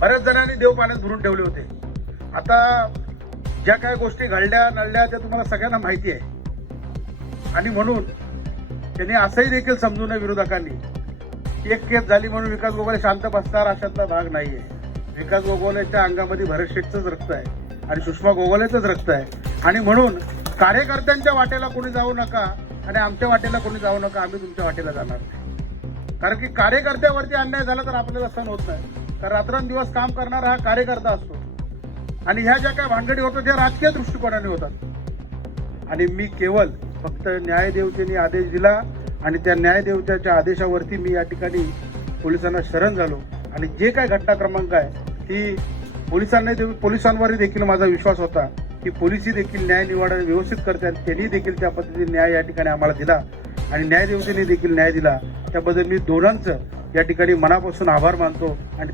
बऱ्याच जणांनी देव पाण्यात भरून ठेवले होते. आता ज्या काही गोष्टी घडल्या नडल्या त्या तुम्हाला सगळ्यांना माहिती आहे. आणि म्हणून त्यांनी असंही देखील समजू नये विरोधकांनी, एक केस झाली म्हणून विकास गोगोले शांत बसणार अशातला भाग नाहीये. विकास गोगोलेच्या अंगामध्ये भरत शेठचंच रक्त आहे आणि सुषमा गोगोलेचंच रक्त आहे. आणि म्हणून कार्यकर्त्यांच्या वाटेला कोणी जाऊ नका आणि आमच्या वाटेला कोणी जाऊ नका. आम्ही तुमच्या वाटेला जाणार नाही. कारण की कार्यकर्त्यावरती अन्याय झाला तर आपल्याला सहन होत नाही. कारण रात्रंदिवस काम करणारा हा कार्यकर्ता असतो. आणि ह्या ज्या काय भानगडी होतात त्या राजकीय दृष्टिकोनाने होतात. आणि मी केवळ फक्त न्यायदेवतेने आदेश दिला आणि त्या न्यायदेवतेच्या आदेशावरती मी या ठिकाणी पोलिसांना शरण झालो. आणि जे काय घटना क्रमांक आहे ती पोलिसांवर देखील माझा विश्वास होता की पोलिसही देखील न्याय निवाडा व्यवस्थित करतात. त्यांनी देखील त्या पद्धतीने न्याय या ठिकाणी आम्हाला दिला आणि न्यायदेवतेने देखील न्याय दिला. त्याबद्दल मी दोघांचं या ठिकाणी मनापासून आभार मानतो. आणि